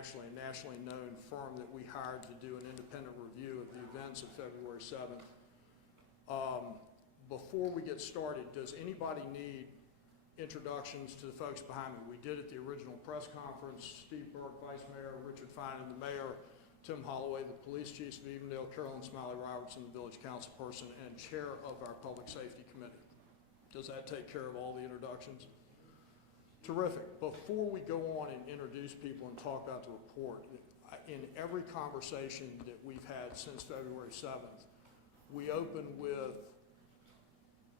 nationally, a nationally known firm that we hired to do an independent review of the events of February 7th. Before we get started, does anybody need introductions to the folks behind me? We did at the original press conference. Steve Burke, Vice Mayor, Richard Finan, the Mayor, Tim Holloway, the Police Chiefs of Evendale, Carolyn Smiley Robertson, the Village Council Person, and Chair of our Public Safety Committee. Does that take care of all the introductions? Terrific. Before we go on and introduce people and talk about the report, in every conversation that we've had since February 7th, we open with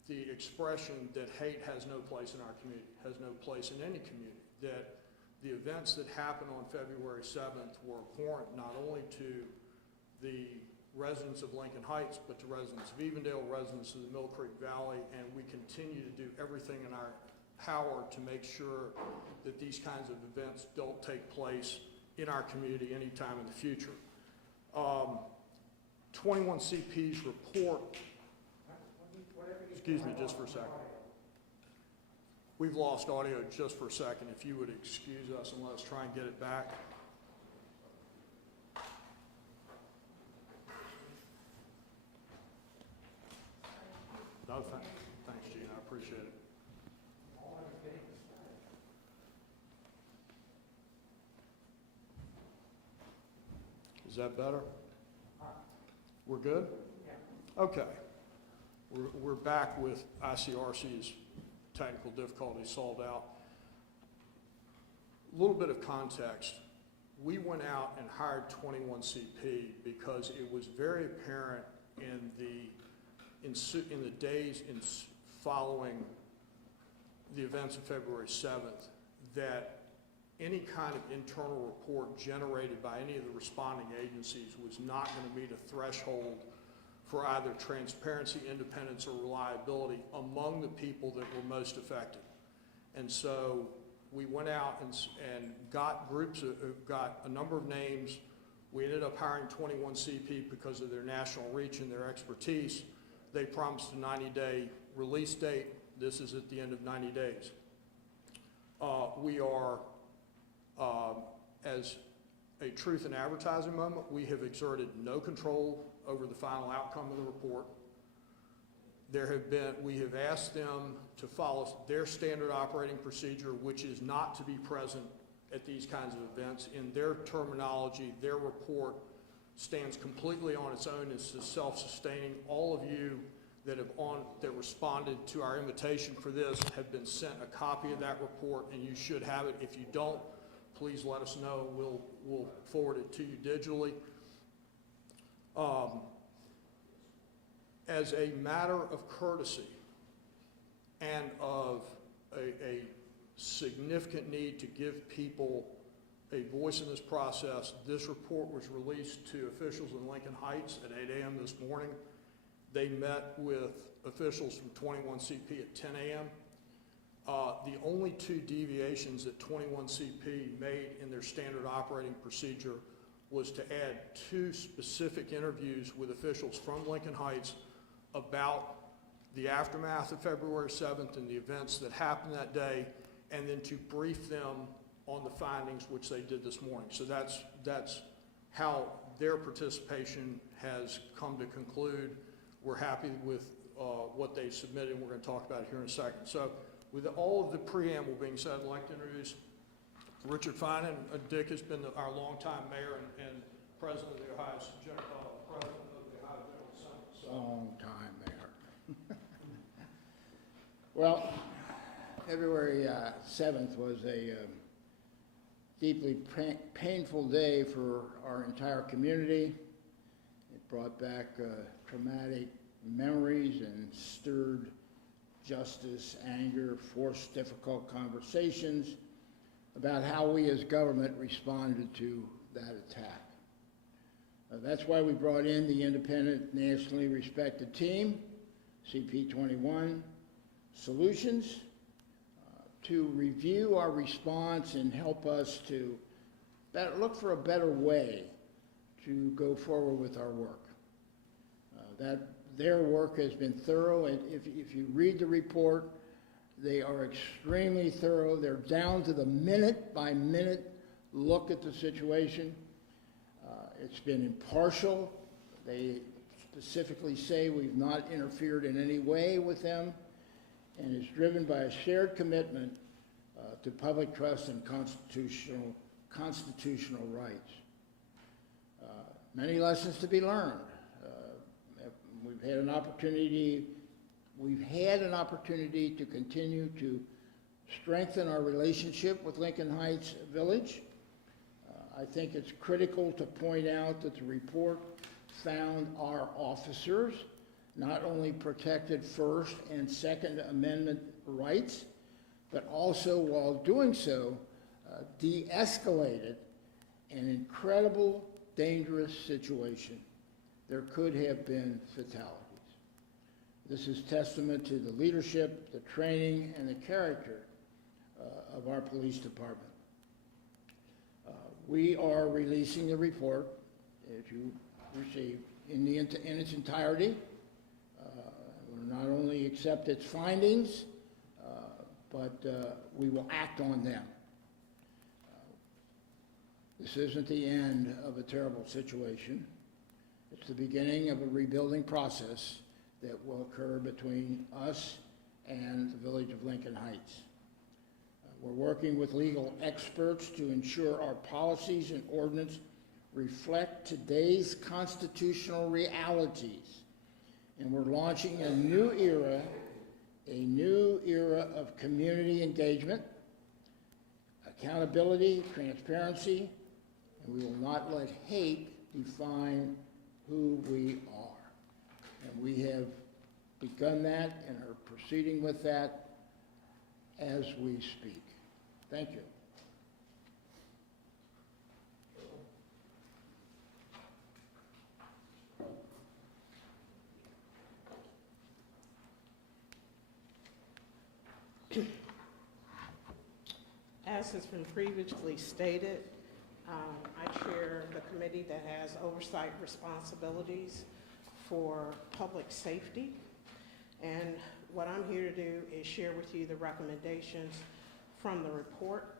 the expression that hate has no place in our community, has no place in any community, that the events that happened on February 7th were abhorrent not only to the residents of Lincoln Heights, but to residents of Evendale, residents of the Mill Creek Valley, and we continue to do everything in our power to make sure that these kinds of events don't take place in our community anytime in the future. 21CP's report, excuse me just for a second. We've lost audio just for a second. If you would excuse us and let us try and get it back. No, thanks, Gene. I appreciate it. Is that better? We're good? Yeah. Okay. We're back with ICRC's technical difficulties solved out. A little bit of context. We went out and hired 21CP because it was very apparent in the days following the events of February 7th that any kind of internal report generated by any of the responding agencies was not going to meet a threshold for either transparency, independence, or reliability among the people that were most affected. And so we went out and got got a number of names. We ended up hiring 21CP because of their national reach and their expertise. They promised a 90-day release date. This is at the end of 90 days. We are, as a truth in advertising moment, we have exerted no control over the final outcome of the report. We have asked them to follow their standard operating procedure, which is not to be present at these kinds of events. In their terminology, their report stands completely on its own. It's self-sustaining. All of you that responded to our invitation for this have been sent a copy of that report, and you should have it. If you don't, please let us know. We'll forward it to you digitally. As a matter of courtesy and of a significant need to give people a voice in this process, this report was released to officials in Lincoln Heights at 8 a.m. this morning. They met with officials from 21CP at 10 a.m. The only two deviations that 21CP made in their standard operating procedure was to add 2 specific interviews with officials from Lincoln Heights about the aftermath of February 7th and the events that happened that day, and then to brief them on the findings, which they did this morning. So that's how their participation has come to conclude. We're happy with what they submitted, and we're going to talk about it here in a second. So with all of the preamble being said, I'd like to introduce Richard Finan. Dick has been our longtime mayor and president of the Ohio General Assembly. Long time mayor. Well, February 7th was a deeply painful day for our entire community. It brought back traumatic memories and stirred justice, anger, forced difficult conversations about how we as government responded to that attack. That's why we brought in the independent, nationally respected team, CP21 Solutions, to review our response and help us to look for a better way to go forward with our work. Their work has been thorough, and if you read the report, they are extremely thorough. They're down to the minute-by-minute look at the situation. It's been impartial. They specifically say we've not interfered in any way with them, and is driven by a shared commitment to public trust and constitutional rights. Many lessons to be learned. We've had an opportunity to continue to strengthen our relationship with Lincoln Heights Village. I think it's critical to point out that the report found our officers not only protected First and Second Amendment rights, but also, while doing so, de-escalated an incredible, dangerous situation. There could have been fatalities. This is testament to the leadership, the training, and the character of our police department. We are releasing the report, as you received, in its entirety. We'll not only accept its findings, but we will act on them. This isn't the end of a terrible situation. It's the beginning of a rebuilding process that will occur between us and the village of Lincoln Heights. We're working with legal experts to ensure our policies and ordinance reflect today's constitutional realities. And we're launching a new era of community engagement, accountability, transparency, and we will not let hate define who we are. And we have begun that and are proceeding with that as we speak. Thank you. As has been previously stated, I chair the committee that has oversight responsibilities for public safety. And what I'm here to do is share with you the recommendations from the report.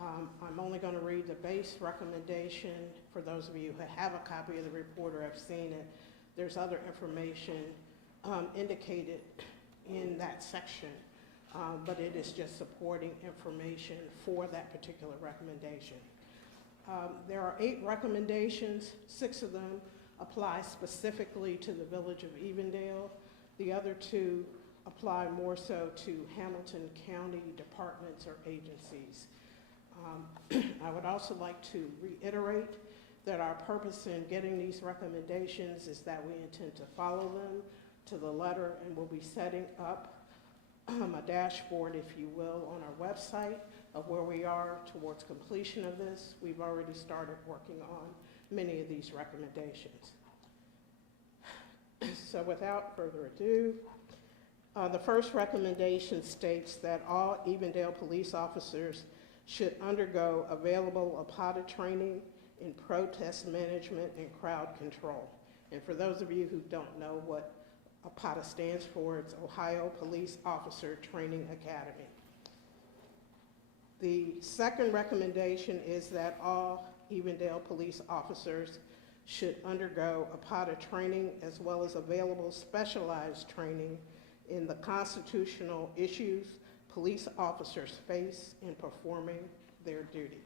I'm only going to read the base recommendation. For those of you who have a copy of the report or have seen it, there's other information indicated in that section. But it is just supporting information for that particular recommendation. There are 8 recommendations. 6 of them apply specifically to the village of Evendale. The other 2 apply more so to Hamilton County departments or agencies. I would also like to reiterate that our purpose in getting these recommendations is that we intend to follow them to the letter, and we'll be setting up a dashboard, if you will, on our website of where we are towards completion of this. We've already started working on many of these recommendations. So without further ado, the first recommendation states that all Evendale police officers should undergo available APATA training in protest management and crowd control. And for those of you who don't know what APATA stands for, it's Ohio Police Officer Training Academy. The second recommendation is that all Evendale police officers should undergo APATA training as well as available specialized training in the constitutional issues police officers face in performing their duty.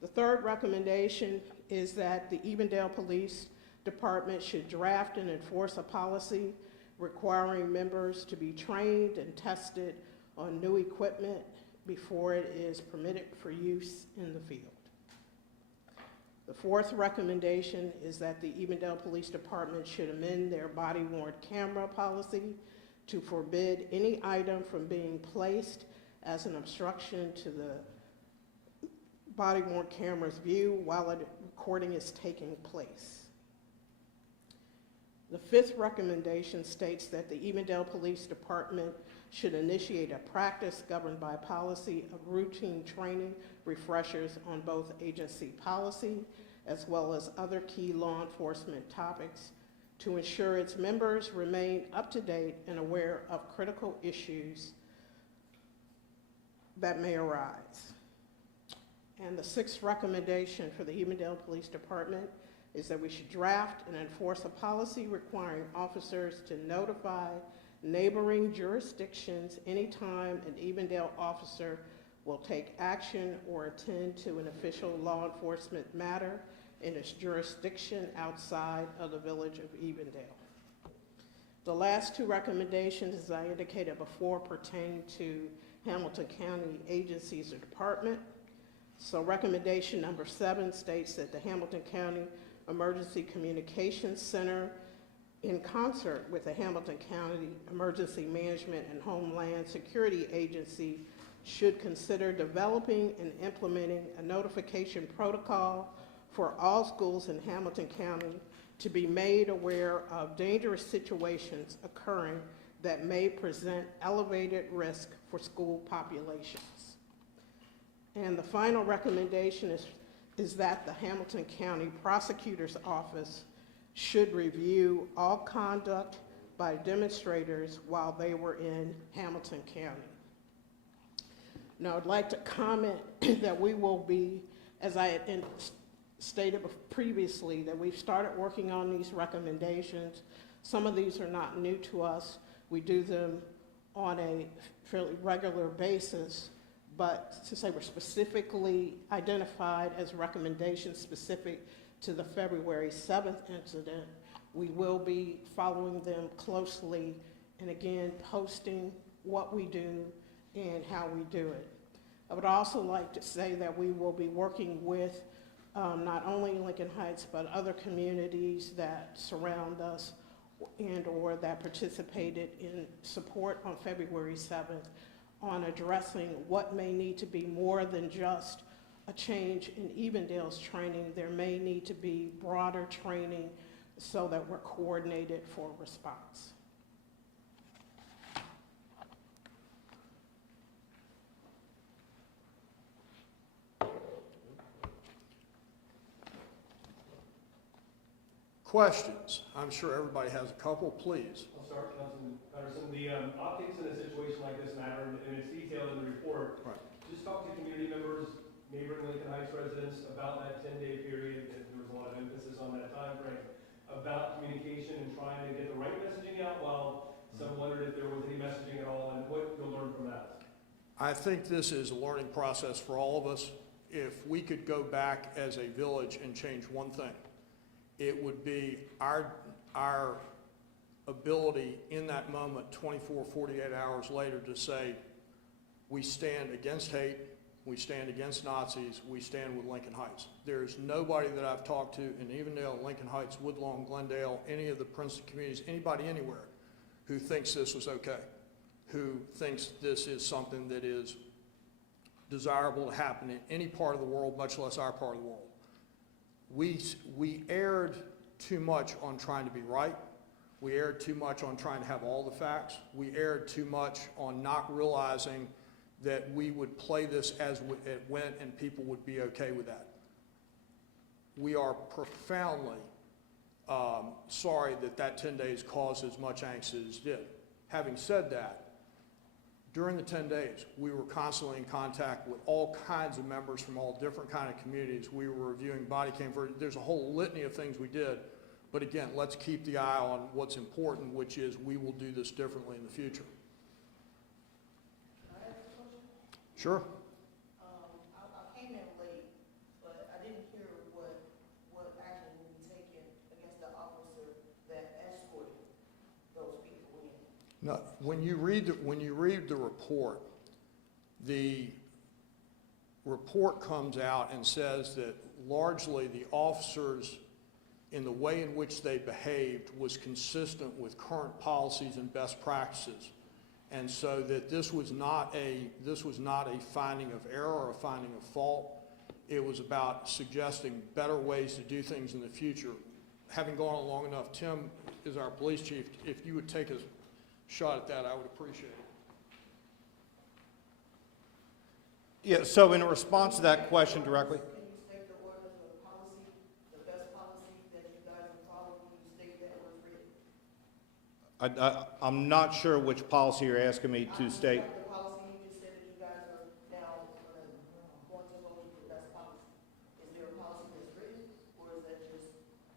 The third recommendation is that the Evendale Police Department should draft and enforce a policy requiring members to be trained and tested on new equipment before it is permitted for use in the field. The fourth recommendation is that the Evendale Police Department should amend their body-worn camera policy to forbid any item from being placed as an obstruction to the body-worn camera's view while a recording is taking place. The fifth recommendation states that the Evendale Police Department should initiate a practice governed by policy of routine training refreshers on both agency policy as well as other key law enforcement topics to ensure its members remain up to date and aware of critical issues that may arise. And the sixth recommendation for the Evendale Police Department is that we should draft and enforce a policy requiring officers to notify neighboring jurisdictions anytime an Evendale officer will take action or attend to an official law enforcement matter in its jurisdiction outside of the village of Evendale. The last two recommendations, as I indicated before, pertain to Hamilton County agencies or department. So recommendation number 7 states that the Hamilton County Emergency Communications Center, in concert with the Hamilton County Emergency Management and Homeland Security Agency, should consider developing and implementing a notification protocol for all schools in Hamilton County to be made aware of dangerous situations occurring that may present elevated risk for school populations. And the final recommendation is that the Hamilton County Prosecutor's Office should review all conduct by demonstrators while they were in Hamilton County. Now, I'd like to comment that we will be, as I had stated previously, that we've started working on these recommendations. Some of these are not new to us. We do them on a fairly regular basis, but since they were specifically identified as recommendations specific to the February 7th incident, we will be following them closely and again posting what we do and how we do it. I would also like to say that we will be working with not only Lincoln Heights, but other communities that surround us and or that participated in support on February 7th on addressing what may need to be more than just a change in Evendale's training. There may need to be broader training so that we're coordinated for response. Questions? I'm sure everybody has a couple, please. I'll start, Councilman Patterson. The optics in a situation like this matter, and it's detailed in the report. Right. Just talk to community members, neighboring Lincoln Heights residents about that 10-day period, and there was a lot of emphasis on that time frame, about communication and trying to get the right messaging out while some wondered if there was any messaging at all and what you'll learn from that. I think this is a learning process for all of us. If we could go back as a village and change one thing, it would be our ability in that moment, 24, 48 hours later, to say, we stand against hate, we stand against Nazis, we stand with Lincoln Heights. There's nobody that I've talked to in Evendale, Lincoln Heights, Woodlawn, Glendale, any of the Princeton communities, anybody anywhere who thinks this was okay, who thinks this is something that is desirable to happen in any part of the world, much less our part of the world. We erred too much on trying to be right. We erred too much on trying to have all the facts. We erred too much on not realizing that we would play this as it went and people would be okay with that. We are profoundly sorry that 10 days caused as much angst as it did. Having said that, during the 10 days, we were constantly in contact with all kinds of members from all different kind of communities. We were reviewing body cam footage. There's a whole litany of things we did. But again, let's keep the eye on what's important, which is we will do this differently in the future. Can I ask a question? Sure. I came in late, but I didn't hear what action will be taken against the officer that escorted those people in. No, when you read the report comes out and says that largely the officers, in the way in which they behaved, was consistent with current policies and best practices, and so that this was not a finding of error or a finding of fault. It was about suggesting better ways to do things in the future. Having gone on long enough, Tim is our police chief. If you would take a shot at that, I would appreciate it. Yeah, so in response to that question directly, Can you state the ordinance or the policy, the best policy that you guys have followed? Can you state that where it's I'm not sure which policy you're asking me to state. The policy you just said that you guys are now going to vote with, that's policy. Is there a policy that's written, or is that just?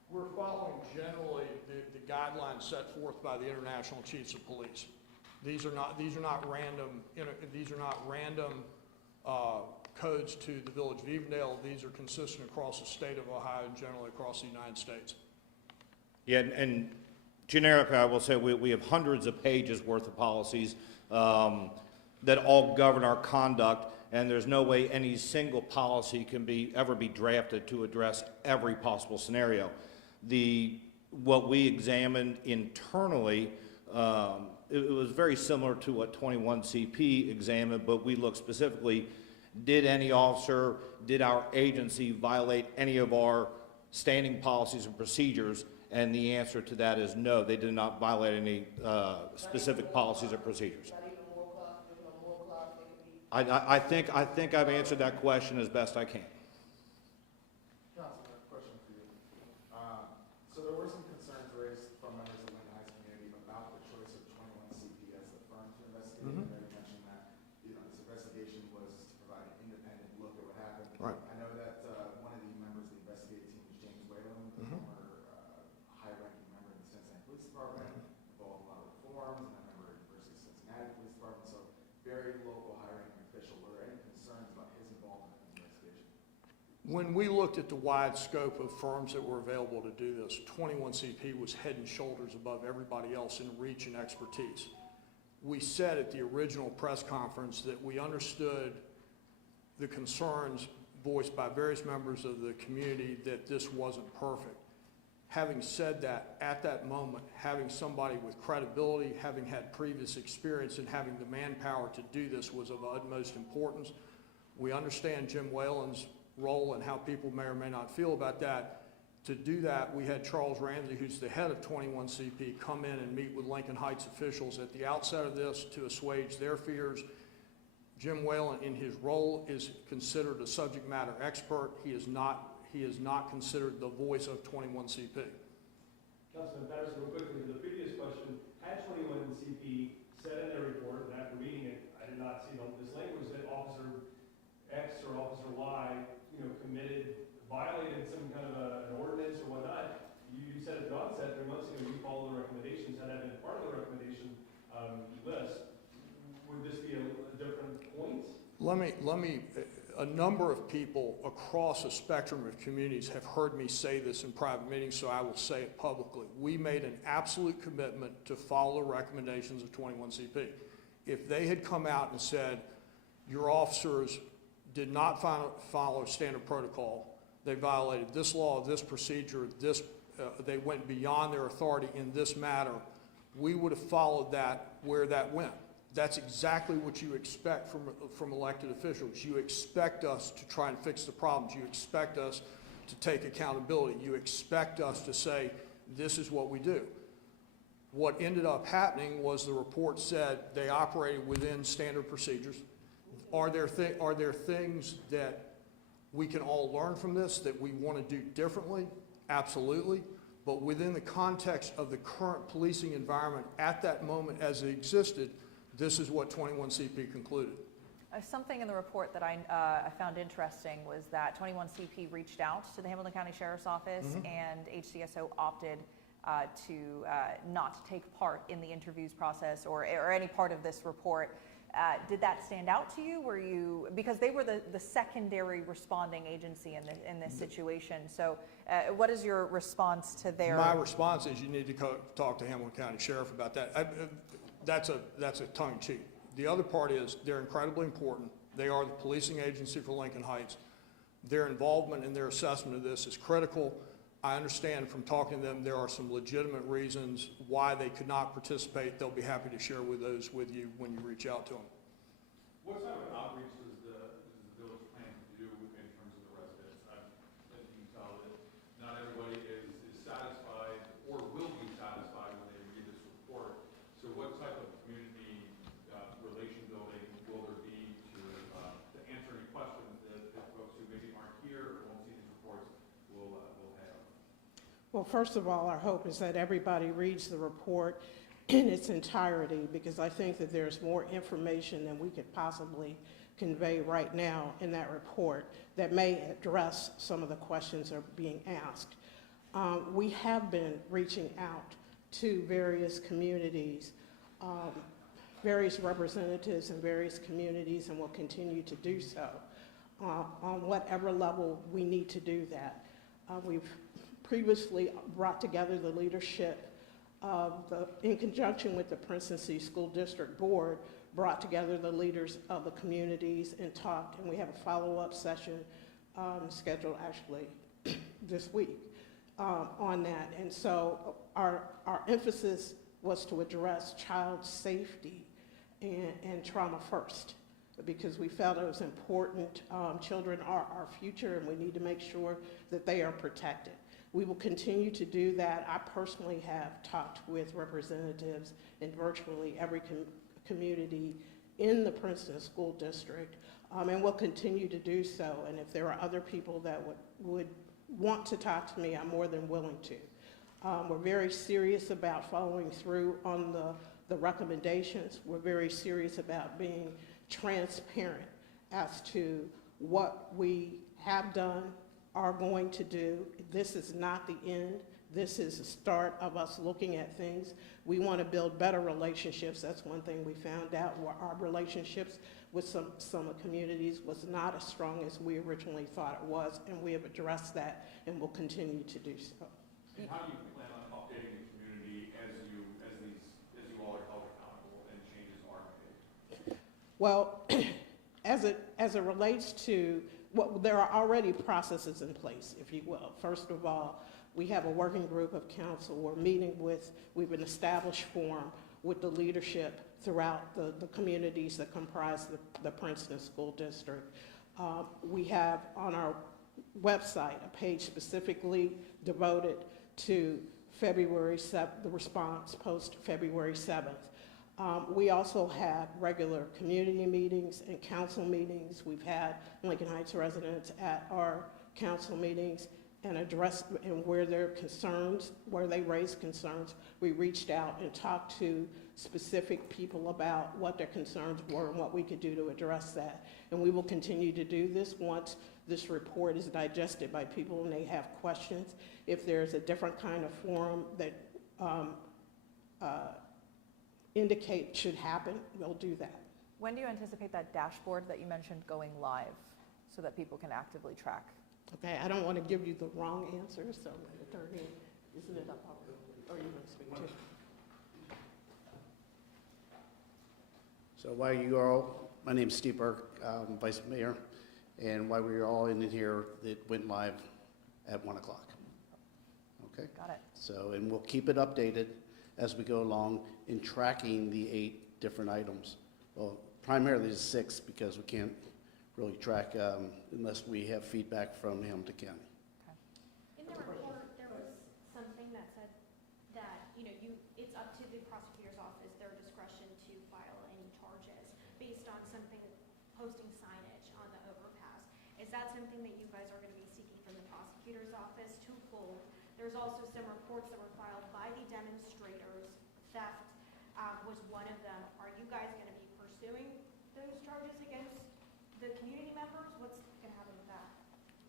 We're following generally the guidelines set forth by the International Chiefs of Police. These are not random, codes to the Village of Evendale. These are consistent across the state of Ohio and generally across the United States. Yeah, and generically, I will say we have hundreds of pages worth of policies that all govern our conduct, and there's no way any single policy can ever be drafted to address every possible scenario. What we examined internally, it was very similar to what 21CP examined, but we looked specifically, did any officer, did our agency violate any of our standing policies and procedures? And the answer to that is no, they did not violate any specific policies or procedures. Not even more class, there's no more class, they could be. I think I've answered that question as best I can. Councilman, question for you. So there were some concerns raised from members of the Lincoln Heights community about the choice of 21CP as the firm to investigate. Mhm. You already mentioned that, this investigation was to provide an independent look at what happened. Right. I know that one of the members of the investigative team was James Whalen, the Mhm. former high-ranking member of the Cincinnati Police Department, involved in a lot of reforms, and a member of the University of Cincinnati Police Department, so very local high-ranking official. Were there any concerns about his involvement in the investigation? When we looked at the wide scope of firms that were available to do this, 21CP was head and shoulders above everybody else in reach and expertise. We said at the original press conference that we understood the concerns voiced by various members of the community that this wasn't perfect. Having said that, at that moment, having somebody with credibility, having had previous experience, and having the manpower to do this was of utmost importance. We understand Jim Whalen's role and how people may or may not feel about that. To do that, we had Charles Ramsey, who's the head of 21CP, come in and meet with Lincoln Heights officials at the outset of this to assuage their fears. Jim Whalen, in his role, is considered a subject matter expert. He is not considered the voice of 21CP. Councilman Patterson, real quickly, to the previous question, had 21CP said in their report, and after reading it, I did not see this language that Officer X or Officer Y, violated some kind of an ordinance or whatnot. You said at the onset, 3 months ago, you followed the recommendations, had that been part of the recommendation list, would this be a different point? A number of people across a spectrum of communities have heard me say this in private meetings, so I will say it publicly. We made an absolute commitment to follow the recommendations of 21CP. If they had come out and said, your officers did not follow standard protocol, they violated this law, this procedure, they went beyond their authority in this matter, we would have followed that where that went. That's exactly what you expect from elected officials. You expect us to try and fix the problems. You expect us to take accountability. You expect us to say, this is what we do. What ended up happening was the report said they operated within standard procedures. Are there things that we can all learn from this that we want to do differently? Absolutely. But within the context of the current policing environment at that moment as it existed, this is what 21CP concluded. Something in the report that I found interesting was that 21CP reached out to the Hamilton County Sheriff's Office, and HCSO opted to not take part in the interviews process or any part of this report. Did that stand out to you? Were you, because they were the secondary responding agency in this situation. So what is your response to their? My response is you need to talk to Hamilton County Sheriff about that. That's a tongue in cheek. The other part is they're incredibly important. They are the policing agency for Lincoln Heights. Their involvement in their assessment of this is critical. I understand from talking to them there are some legitimate reasons why they could not participate. They'll be happy to share those with you when you reach out to them. What type of outreach does the village plan to do in terms of the residents? As you can tell, that not everybody is satisfied or will be satisfied when they read this report. So what type of community relation building will there be to answer any questions that folks who maybe aren't here or won't see these reports will have? Well, first of all, our hope is that everybody reads the report in its entirety, because I think that there's more information than we could possibly convey right now in that report that may address some of the questions that are being asked. We have been reaching out to various communities, various representatives in various communities, and will continue to do so on whatever level we need to do that. We've previously brought together the leadership in conjunction with the Princeton City School District Board, brought together the leaders of the communities and talked, and we have a follow-up session scheduled actually this week on that. And so our emphasis was to address child safety and trauma first, because we felt it was important. Children are our future, and we need to make sure that they are protected. We will continue to do that. I personally have talked with representatives in virtually every community in the Princeton School District, and will continue to do so. And if there are other people that would want to talk to me, I'm more than willing to. We're very serious about following through on the recommendations. We're very serious about being transparent as to what we have done, are going to do. This is not the end. This is the start of us looking at things. We want to build better relationships. That's one thing we found out, where our relationships with some communities was not as strong as we originally thought it was, and we have addressed that and will continue to do so. And how do you plan on updating the community as you all are held accountable and changes are made? Well, as it relates to, well, there are already processes in place, if you will. First of all, we have a working group of council. We've an established forum with the leadership throughout the communities that comprise the Princeton School District. We have on our website a page specifically devoted to February 7th, the response post February 7th. We also have regular community meetings and council meetings. We've had Lincoln Heights residents at our council meetings and where their concerns, where they raised concerns, we reached out and talked to specific people about what their concerns were and what we could do to address that. And we will continue to do this once this report is digested by people and they have questions. If there's a different kind of forum that indicate should happen, we'll do that. When do you anticipate that dashboard that you mentioned going live so that people can actively track? Okay, I don't want to give you the wrong answer, so attorney, isn't it up, or you want to speak to? So while you are all, my name's Steve Burke, Vice Mayor, and while we were all in here, it went live at 1 o'clock. Okay? Got it. So, and we'll keep it updated as we go along in tracking the 8 different items. Well, primarily the 6, because we can't really track unless we have feedback from Hamilton County. In the report, there was something that said that, it's up to the prosecutor's office, their discretion to file any charges based on something, posting signage on the overpass. Is that something that you guys are going to be seeking from the prosecutor's office? Twofold. There's also some reports that were filed by the demonstrators. Theft was one of them. Are you guys going to be pursuing those charges against the community members? What's going to happen with that?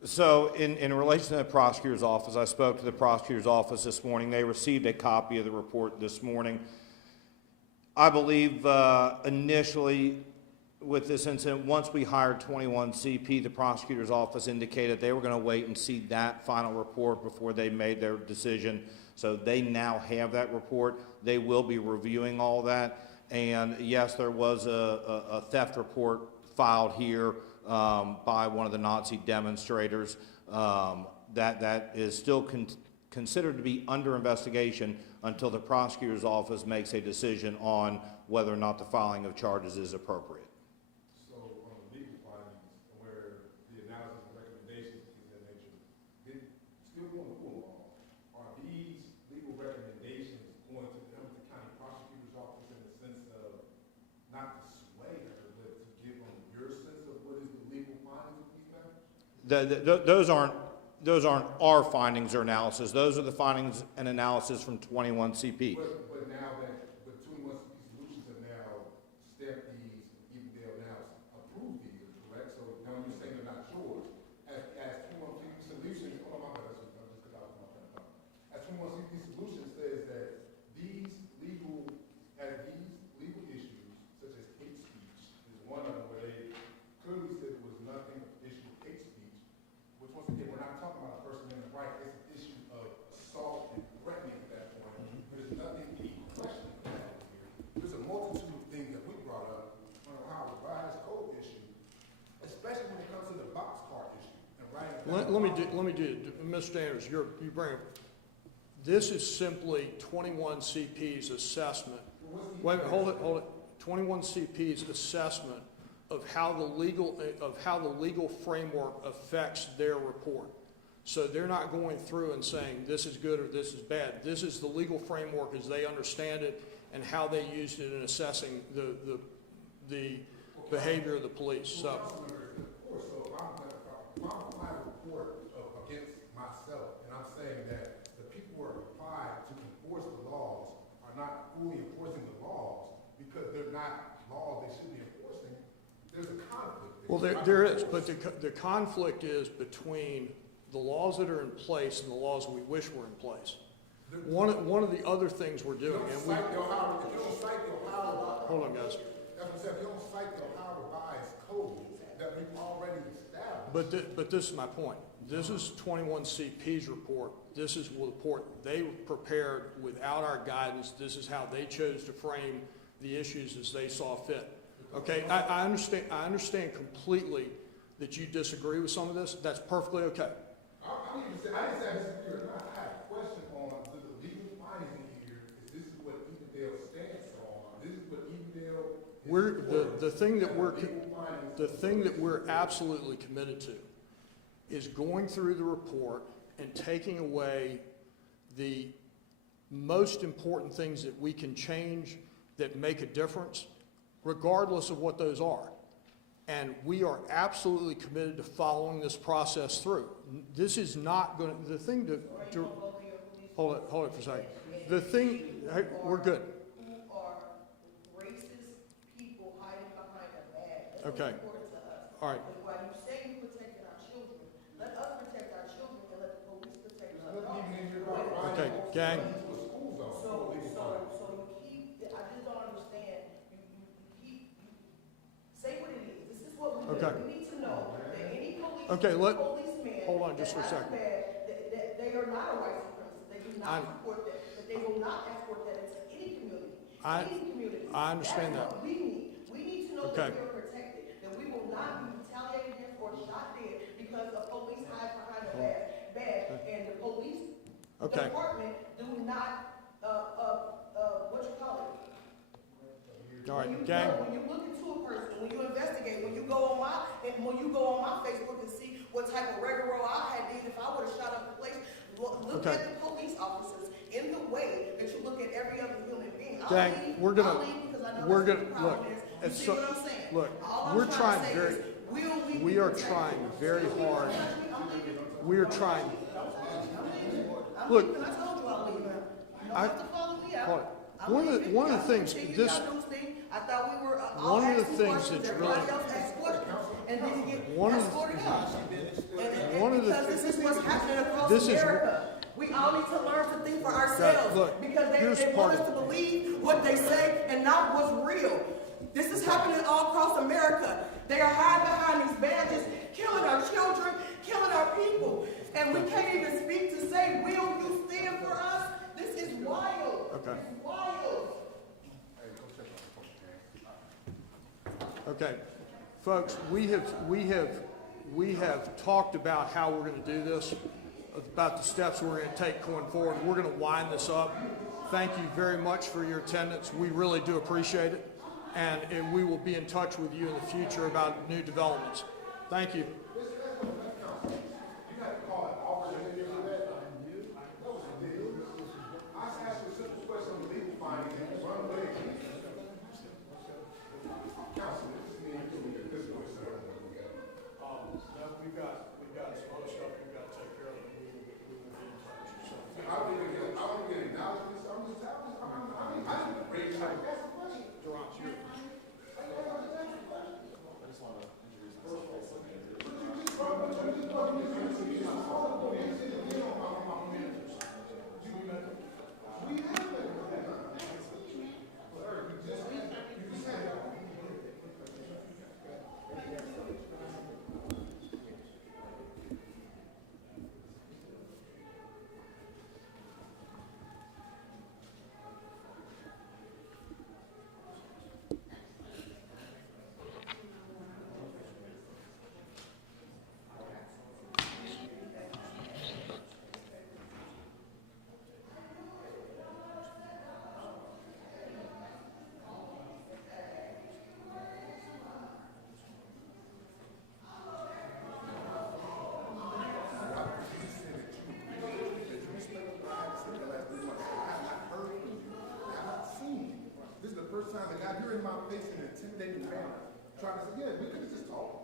So in relation to the prosecutor's office, I spoke to the prosecutor's office this morning. They received a copy of the report this morning. I believe initially with this incident, once we hired 21 CP, the prosecutor's office indicated they were going to wait and see that final report before they made their decision. So they now have that report. They will be reviewing all that. And yes, there was a theft report filed here by one of the Nazi demonstrators. That is still considered to be under investigation until the prosecutor's office makes a decision on whether or not the filing of charges is appropriate. So on the legal findings, where the analysis and recommendations of that nature, still going to rule on, are these legal recommendations going to the Hamilton County Prosecutor's Office in the sense of not to sway her, but to give them your sense of what is the legal findings of these matters? Those aren't our findings or analysis. Those are the findings and analysis from 21 CP. But now that let me do, Mr. Daniels, you bring up, this is simply 21 CP's assessment. Wait a minute, hold it. 21 CP's assessment of how the legal framework affects their report. So they're not going through and saying this is good or this is bad. This is the legal framework as they understand it and how they used it in assessing the behavior of the police. So. So if I'm filing a report against myself, and I'm saying that the people who are required to enforce the laws are not fully enforcing the laws because they're not laws they should be enforcing, there's a conflict. Well, there is, but the conflict is between the laws that are in place and the laws we wish were in place. One of the other things we're doing, and we, hold on, guys. That's what I'm saying, you don't cite the Ohio revised code that we've already established. But this is my point. This is 21 CP's report. This is the report they prepared without our guidance. This is how they chose to frame the issues as they saw fit. Okay, I understand completely that you disagree with some of this. That's perfectly okay. I didn't say I disagree or not. I had a question on the legal findings in here. This is what Evendale stands on. This is what Evendale is The thing that we're absolutely committed to is going through the report and taking away the most important things that we can change that make a difference, regardless of what those are. And we are absolutely committed to following this process through. This is not going to, the thing to hold it for a second. The thing, hey, we're good. Who are racist people hiding behind a badge. That's Okay. what's important to us. All right. But while you say you protected our children, let us protect our children and let the police protect us. Okay, gang. So you keep, I just don't understand, you say what it is. This is what we do. Okay. We need to know that any Okay, policeman. hold on just for a second. That they are not a white supremacist. They do not support that, that they will not export that into any community. Any community. I understand That's that. what we need. We need to know Okay. that we are protected, that we will not be retaliated against or shot dead because the police hide behind a badge and the police Okay. department do not, what you call it? All When you right, gang. When you look into a person, when you investigate, when you go on my Facebook and see what type of rigmarole I had did if I would have shot up the place, look Okay. at the police officers in the way that you look at every other human being. Gang, I'll leave because I know we're that's gonna, what the problem look, is. You it's see so, what I'm saying? look, All I'm we're trying trying to say very, is, will we we be are protected? trying very hard. I'm leaving. We are trying, I'm leaving. Look, I told you I'll leave. You don't I- have to follow me out. hold it. I'm One leaving. of the Y'all things, continue this, y'all news thing. I thought we were all one of the asking things questions, that's everybody really, else asked questions, and didn't get One of the- escorted out. And one of the because this is what's happening across This is- America. We all need to learn to think for ourselves, look, because here's they want part us of to believe what they say and not what's real. This is happening all across America. They are hiding behind these badges, killing our children, killing our people, and we can't even speak to say, will you stand for us? This is wild. Okay. It's wild. okay. Folks, we have talked about how we're gonna do this, about the steps we're gonna take going forward. We're gonna wind this up. Thank you very much for your attendance. We really do appreciate it. And we will be in touch with you in the future about new developments. Thank you. We've got some other stuff we've got to take care of, and we will be in touch. I don't even get acknowledgments. I didn't raise my question. Durant, you. I just want to introduce myself. my face in an intimidating manner, trying to say, yeah, we could have just talked